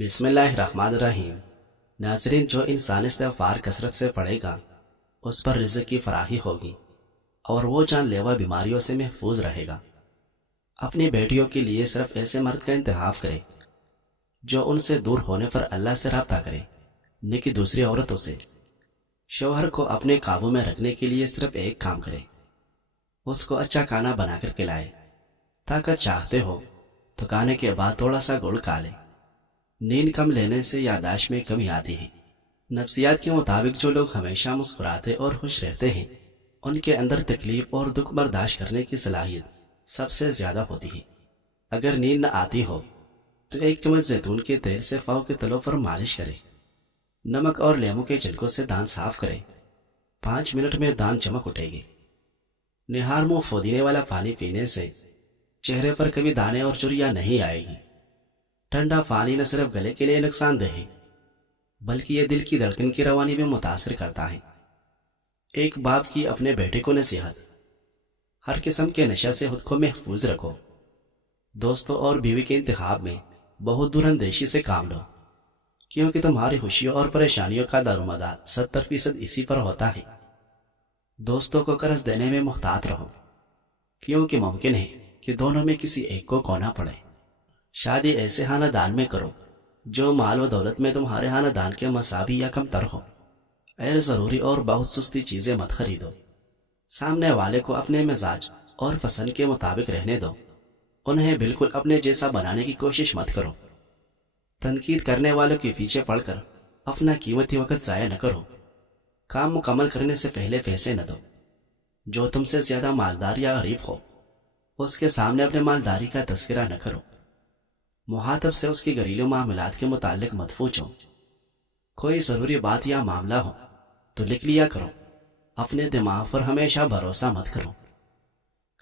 बिस्मिल्लाहिर्रहमानिर्रहीम। नाज़रीन, जो इंसान इस्तिग़फ़ार कसरत से पढ़ेगा उस पर रिज़्क़ की फराही होगी और वो जानलेवा बीमारियों से महफूज रहेगा। अपनी बेटियों के लिए सिर्फ ऐसे मर्द का इंतखाब करे जो उनसे दूर होने पर अल्लाह से राब्ता करे, न कि दूसरी औरतों से। शौहर को अपने काबू में रखने के लिए सिर्फ एक काम करे, उसको अच्छा खाना बनाकर खिलाए। ताकत चाहते हो तो खाने के बाद थोड़ा सा गुड़ खा ले। नींद कम लेने से याददाश्त में कमी आती है। नफ्सियात के मुताबिक जो लोग हमेशा मुस्कुराते और खुश रहते हैं उनके अंदर तकलीफ और दुख बर्दाश्त करने की सलाहियत सबसे ज्यादा होती है। अगर नींद न आती हो तो एक चम्मच जैतून के तेल से पाँव के तलों पर मालिश करें। नमक और लेमू के छिलकों से दांत साफ करें। 5 मिनट में दांत चमक उठेगी। निहार मुंह फोदीने वाला पानी पीने से चेहरे पर कभी दाने और चुर्रियां नहीं आएगी। ठंडा पानी न सिर्फ गले के लिए नुकसानदेह है बल्कि यह दिल की धड़कन की रवानी में मुतासर करता है। एक बाप की अपने बेटे को नसीहत, हर किस्म के नशा से खुद को महफूज रखो। दोस्तों और बीवी के इंतखाब में बहुत दूरअंदेशी से काम लो, क्योंकि तुम्हारी खुशियों और परेशानियों का दारोमदार 70% इसी पर होता है। दोस्तों को कर्ज देने में मुहतात रहो, क्योंकि मुमकिन है कि दोनों में किसी एक को खोना पड़े। शादी ऐसे खानदान में करो जो माल व दौलत में तुम्हारे खानदान के मसाबी या कमतर हो। गैर जरूरी और बहुत सुस्ती चीजें मत खरीदो। सामने वाले को अपने मिजाज और पसंद के मुताबिक रहने दो। उन्हें बिल्कुल अपने जैसा बनाने की कोशिश मत करो। तनकीद करने वालों के पीछे पड़कर अपना कीमती वक्त जाया न करो। काम मुकम्मल करने से पहले पैसे न दो। जो तुमसे ज्यादा मालदार या गरीब हो उसके सामने अपने मालदारी का तस्करा न करो। मुहातब से उसकी घरेलू मामलात के मुतालिक मत पूछो। कोई जरूरी बात या मामला हो तो लिख लिया करो। अपने दिमाग पर हमेशा भरोसा मत करो।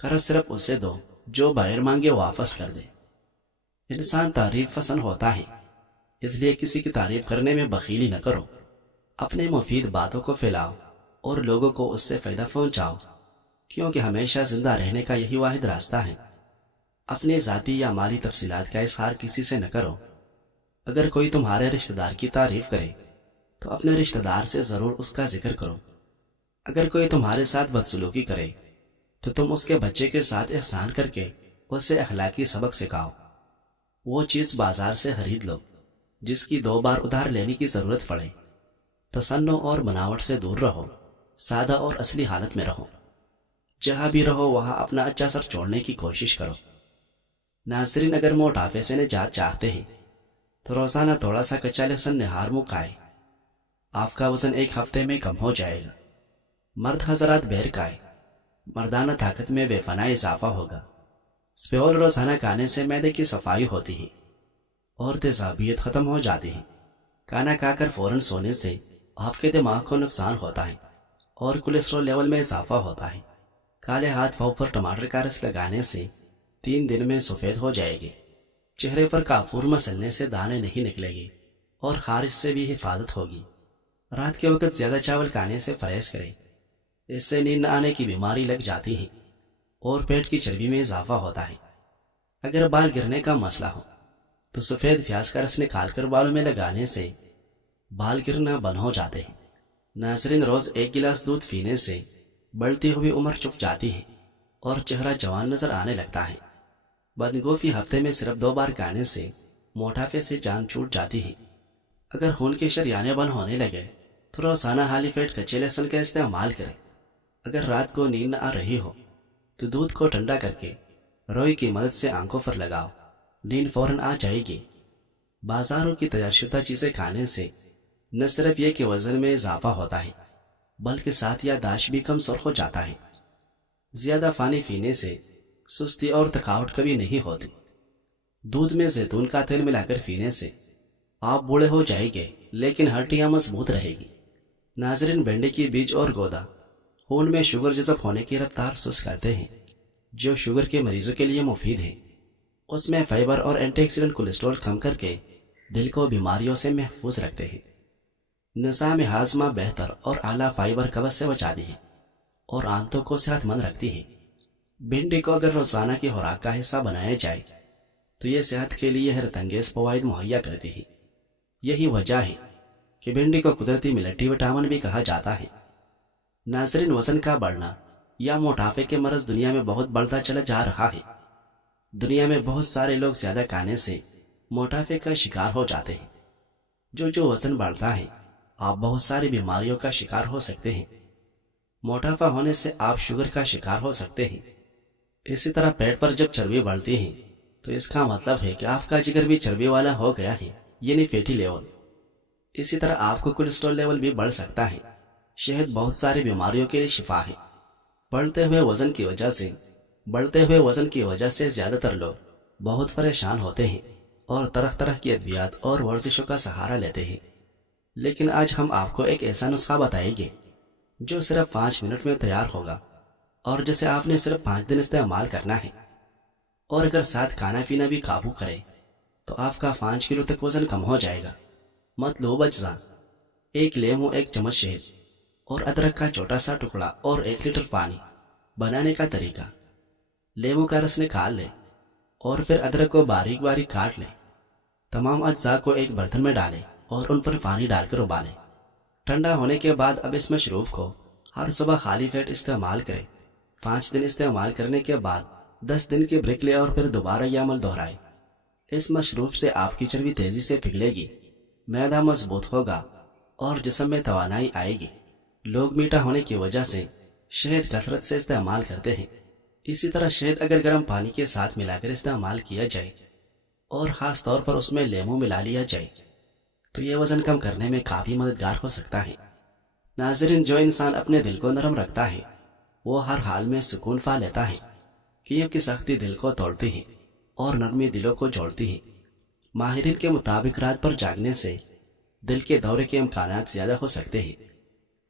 कर्ज सिर्फ उसे दो जो बगैर मांगे वापस कर दे। इंसान तारीफ पसंद होता है, इसलिए किसी की तारीफ करने में बखीली न करो। अपने मुफीद बातों को फैलाओ और लोगों को उससे फायदा पहुंचाओ, क्योंकि हमेशा जिंदा रहने का यही वाहिद रास्ता है। अपने जाती या माली तफसीलात का इजहार किसी से न करो। अगर कोई तुम्हारे रिश्तेदार की तारीफ करे तो अपने रिश्तेदार से जरूर उसका जिक्र करो। अगर कोई तुम्हारे साथ बदसलूकी करे तो तुम उसके बच्चे के साथ एहसान करके उसे अखलाकी सबक सिखाओ। वो चीज बाजार से खरीद लो जिसकी 2 बार उधार लेने की जरूरत पड़े। तसन्नो और बनावट से दूर रहो। सादा और असली हालत में रहो। जहां भी रहो वहां अपना अच्छा असर छोड़ने की कोशिश करो। नाज़रीन, अगर मोटापे से निजात चाहते हैं तो रोजाना थोड़ा सा कच्चा लहसुन निहार मुंह खाएं। आपका वजन एक हफ्ते में कम हो जाएगा। मर्द हजरात बैर खाएं। मर्दाना ताकत में बेफना इजाफा होगा। स्पेल रोजाना खाने से मैदे की सफाई होती है और तेजाबियत खत्म हो जाती है। खाना खाकर फौरन सोने से आपके दिमाग को नुकसान होता है और कोलेस्ट्रॉल लेवल में इजाफा होता है। काले हाथ पाँव पर टमाटर का रस लगाने से 3 दिन में सफेद हो जाएगी। चेहरे पर काफूर मसलने से दाने नहीं निकलेगी और खारिश से भी हिफाजत होगी। रात के वक्त ज्यादा चावल खाने से परहेज करें, इससे नींद न आने की बीमारी लग जाती है और पेट की चर्बी में इजाफा होता है। अगर बाल गिरने का मसला हो तो सफेद प्याज का रस निकालकर बालों में लगाने से बाल गिरना बंद हो जाते हैं। नाज़रीन, रोज 1 गिलास दूध पीने से बढ़ती हुई उम्र चुक जाती है और चेहरा जवान नजर आने लगता है। बंदगोभी हफ्ते में सिर्फ 2 बार खाने से मोटापे से जान छूट जाती है। अगर खून के शरियाने बंद होने लगे तो रोजाना हाली फेट कच्चे लहसुन का इस्तेमाल करें। अगर रात को नींद न आ रही हो तो दूध को ठंडा करके रोई की मदद से आंखों पर लगाओ, नींद फौरन आ जाएगी। बाजारों की तैयारशुदा चीजें खाने से न सिर्फ ये कि वजन में इजाफा होता है बल्कि साथ याददाश्त भी कमजोर हो जाता है। ज्यादा पानी पीने से सुस्ती और थकावट कभी नहीं होती। दूध में जैतून का तेल मिलाकर पीने से आप बूढ़े हो जाएंगे लेकिन हड्डियां मजबूत रहेगी। नाज़रीन, भिंडी की बीज और गोदा खून में शुगर जज़ब होने की रफ्तार सुस्त करते हैं, जो शुगर के मरीजों के लिए मुफीद है। उसमें फाइबर और एंटीऑक्सीडेंट कोलेस्ट्रॉल कम करके दिल को बीमारियों से महफूज रखते हैं। निज़ाम हाजमा बेहतर और आला फाइबर कब्ज से बचाती है और आंतों को सेहतमंद रखती है। भिंडी को अगर रोजाना की खुराक का हिस्सा बनाया जाए तो ये सेहत के लिए हैरतअंगेज फवाइद मुहैया करती है। यही वजह है कि भिंडी को कुदरती मिलिट्री विटामिन भी कहा जाता है। नाज़रीन, वजन का बढ़ना या मोटापे के मर्ज दुनिया में बहुत बढ़ता चला जा रहा है। दुनिया में बहुत सारे लोग ज्यादा खाने से मोटापे का शिकार हो जाते हैं। जो वजन बढ़ता है, आप बहुत सारी बीमारियों का शिकार हो सकते हैं। मोटापा होने से आप शुगर का शिकार हो सकते हैं। इसी तरह पेट पर जब चर्बी बढ़ती है तो इसका मतलब है कि आपका जिगर भी चर्बी वाला हो गया है, यानी फैटी लेवल। इसी तरह आपको कोलेस्ट्रॉल लेवल भी बढ़ सकता है। शहद बहुत सारी बीमारियों के लिए शिफा है। बढ़ते हुए वजन की वजह से ज्यादातर लोग बहुत परेशान होते हैं और तरह तरह की अद्वियात और वर्जिशों का सहारा लेते हैं। लेकिन आज हम आपको एक ऐसा नुस्खा बताएंगे जो सिर्फ 5 मिनट में तैयार होगा और जिसे आपने सिर्फ 5 दिन इस्तेमाल करना है। और अगर साथ खाना पीना भी काबू करे तो आपका 5 किलो तक वजन कम हो जाएगा। मतलब अज्जा: 1 लीमू, 1 चम्मच शहद और अदरक का छोटा सा टुकड़ा और 1 लीटर पानी। बनाने का तरीका: लीमू का रस निकाल लें और फिर अदरक को बारीक बारीक काट लें। तमाम अज्जा को एक बर्तन में डालें और उन पर पानी डालकर उबालें। ठंडा होने के बाद अब इस मशरूब को हर सुबह खाली पेट इस्तेमाल करें। 5 दिन इस्तेमाल करने के बाद 10 दिन की ब्रेक लें और फिर दोबारा यह अमल दोहराएं। इस मशरूब से आपकी चर्बी तेजी से पिघलेगी, मैदा मजबूत होगा और जिस्म में तवानाई आएगी। लोग मीठा होने की वजह से शहद कसरत से इस्तेमाल करते हैं। इसी तरह शहद अगर गर्म पानी के साथ मिलाकर इस्तेमाल किया जाए और खास तौर पर उसमें लेमू मिला लिया जाए तो यह वजन कम करने में काफी मददगार हो सकता है। नाज़रीन, जो इंसान अपने दिल को नरम रखता है वो हर हाल में सुकून पा लेता है, क्योंकि सख्ती दिल को तोड़ती है और नरमी दिलों को जोड़ती है। माहिरीन के मुताबिक रात पर जागने से दिल के दौरे के इम्कानात ज्यादा हो सकते हैं।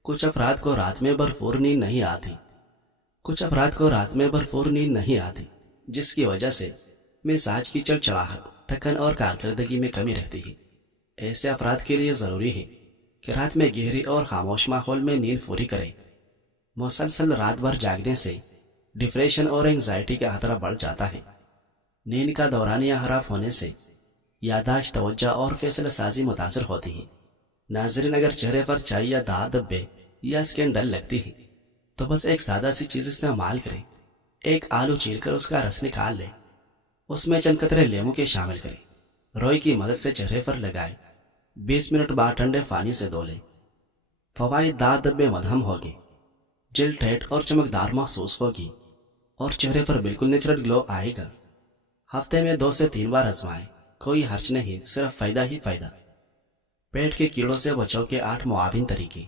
कुछ अफराद को रात में भरपूर नींद नहीं आती, जिसकी वजह से मिजाज की चिड़चिड़ाहट, थकन और कारकर्दगी में कमी रहती है। ऐसे अफराद के लिए जरूरी है कि रात में गहरी और खामोश माहौल में नींद पूरी करें। मुसलसल रात भर जागने से डिप्रेशन और एंजाइटी का खतरा बढ़ जाता है। नींद का दौरानिया खराब होने से यादाश्त, तवज्जो और फैसला साजी मुतासर होती है। नाज़रीन, अगर चेहरे पर चाय या दाग धब्बे या स्किन डल लगती है तो बस एक सादा सी चीज इस्तेमाल करें। 1 आलू चीरकर उसका रस निकाल लें, उसमें चंद कतरे लेमू के शामिल करें, रोई की मदद से चेहरे पर लगाएं। 20 मिनट बाद ठंडे पानी से धो लें। फवाइद: दाग धब्बे मध्यम होगी, जिल्द ठेठ और चमकदार महसूस होगी और चेहरे पर बिल्कुल नेचुरल ग्लो आएगा। हफ्ते में 2 से 3 बार आजमाएं, कोई हर्ज नहीं, सिर्फ फायदा ही फायदा। पेट के कीड़ों से बचाव के 8 मुआविन तरीके: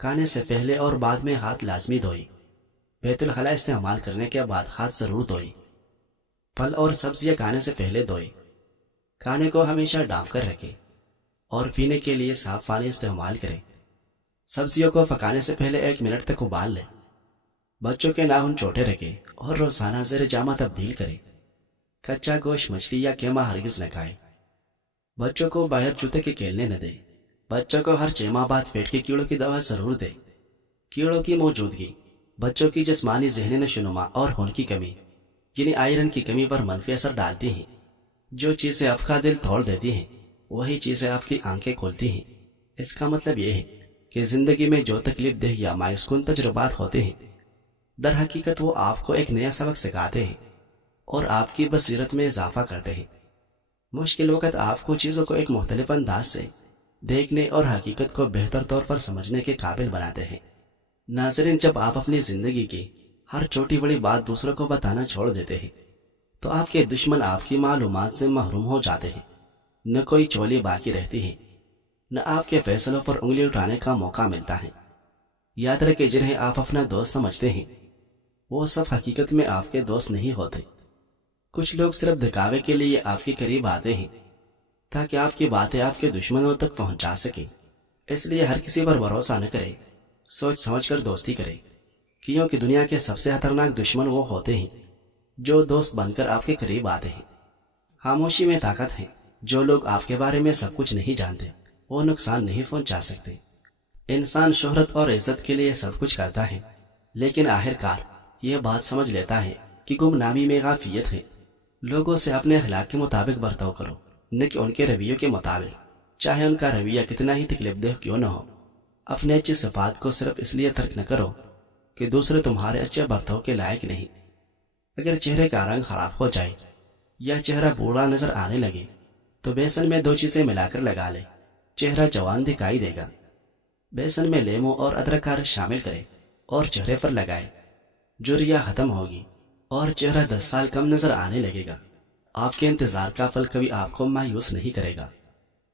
खाने से पहले और बाद में हाथ लाजमी धोएं। बैतुल खला इस्तेमाल करने के बाद हाथ जरूर धोएं। फल और सब्जियां खाने से पहले धोएं। खाने को हमेशा ढाँप कर रखें और पीने के लिए साफ पानी इस्तेमाल करें। सब्जियों को पकाने से पहले 1 मिनट तक उबाल लें। बच्चों के नाखून छोटे रखें और रोजाना ज़ेर जामा तब्दील करें। कच्चा गोश्त, मछली या कीमा हरगिज न खाएं। बच्चों को बाहर जूते के खेलने न दें। बच्चों को हर 6 माह बाद पेट के कीड़ों की दवा जरूर दें। कीड़ों की मौजूदगी बच्चों की जिस्मानी, ज़हनी नशोनुमा और खून की कमी यानी आयरन की कमी पर मनफी असर डालती हैं। जो चीज़ें आपका दिल तोड़ देती हैं वही चीज़ें आपकी आंखें खोलती हैं। इसका मतलब यह है कि जिंदगी में जो तकलीफ देह या मायूसकुन तजुर्बात होते हैं, दर हकीकत वो आपको एक नया सबक सिखाते हैं और आपकी बसीरत में इजाफा करते हैं। मुश्किल वक्त आपको चीज़ों को एक मुख्तलिफ अंदाज से देखने और हकीकत को बेहतर तौर पर समझने के काबिल बनाते हैं। नाज़रीन, जब आप अपनी जिंदगी की हर छोटी बड़ी बात दूसरों को बताना छोड़ देते हैं तो आपके दुश्मन आपकी मालूमात से महरूम हो जाते हैं। न कोई चोली बाकी रहती है, न आपके फैसलों पर उंगली उठाने का मौका मिलता है। याद रखें, जिन्हें आप अपना दोस्त समझते हैं वो सब हकीकत में आपके दोस्त नहीं होते। कुछ लोग सिर्फ दिखावे के लिए आपके करीब आते हैं ताकि आपकी बातें आपके दुश्मनों तक पहुंचा सके। इसलिए हर किसी पर भरोसा न करें, सोच समझ कर दोस्ती करें, क्योंकि दुनिया के सबसे खतरनाक दुश्मन वो होते हैं जो दोस्त बनकर आपके करीब आते हैं। खामोशी में ताकत है। जो लोग आपके बारे में सब कुछ नहीं जानते वो नुकसान नहीं पहुंचा सकते। इंसान शोहरत और इज्जत के लिए सब कुछ करता है, लेकिन आखिरकार यह बात समझ लेता है कि गुमनामी में गाफियत है। लोगों से अपने अखलाक के मुताबिक बर्ताव करो, न कि उनके रवैयों के मुताबिक। چاہے ان کا رویہ کتنا ہی تکلیف دہ کیوں نہ ہو۔ اپنے اچھی صفات کو صرف اس لیے ترک نہ کرو کہ دوسرے تمہارے اچھے برتاؤ کے لائق نہیں۔ اگر چہرے کا رنگ خراب ہو جائے یا چہرہ بوڑھا نظر آنے لگے تو بیسن میں 2 چیزیں ملا کر لگا لے، چہرہ جوان دکھائی دے گا۔ بیسن میں لیمو اور ادرک کا رس شامل کرے اور چہرے پر لگائے، جھریاں ختم ہوگی اور چہرہ 10 سال کم نظر آنے لگے گا۔ آپ کے انتظار کا پھل کبھی آپ کو مایوس نہیں کرے گا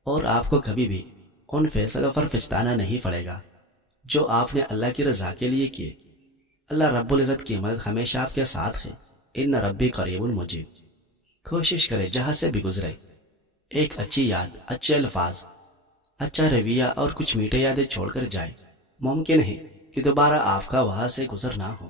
اور آپ کو کبھی بھی ان فیصلوں پر پچھتانا نہیں پڑے گا جو آپ نے اللہ کی رضا کے لیے کیے۔ اللہ رب العزت کی مدد ہمیشہ آپ کے ساتھ ہے۔ ان ربی قریب مجیب۔ کوشش کرے جہاں سے بھی گزرے ایک اچھی یاد، اچھے الفاظ، اچھا رویہ اور کچھ میٹھے یادیں چھوڑ کر جائے۔ ممکن ہے کہ دوبارہ آپ کا وہاں سے گزر نہ ہو۔